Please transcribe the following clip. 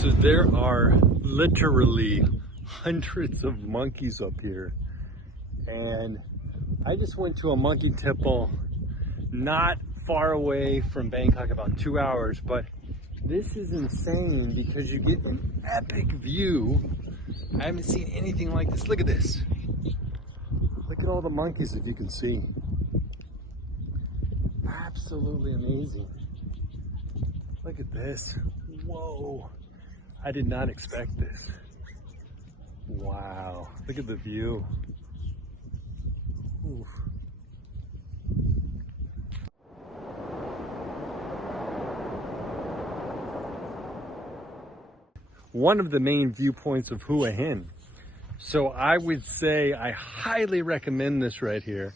So there are literally hundreds of monkeys up here. And I just went to a monkey temple not far away from Bangkok, about 2 hours, but this is insane because you get an epic view. I haven't seen anything like this. Look at this. Look at all the monkeys, if you can see. Absolutely amazing. Look at this. Whoa. I did not expect this. Wow. Look at the view. Oof. One of the main viewpoints of Hua Hin. So I would say I highly recommend this right here.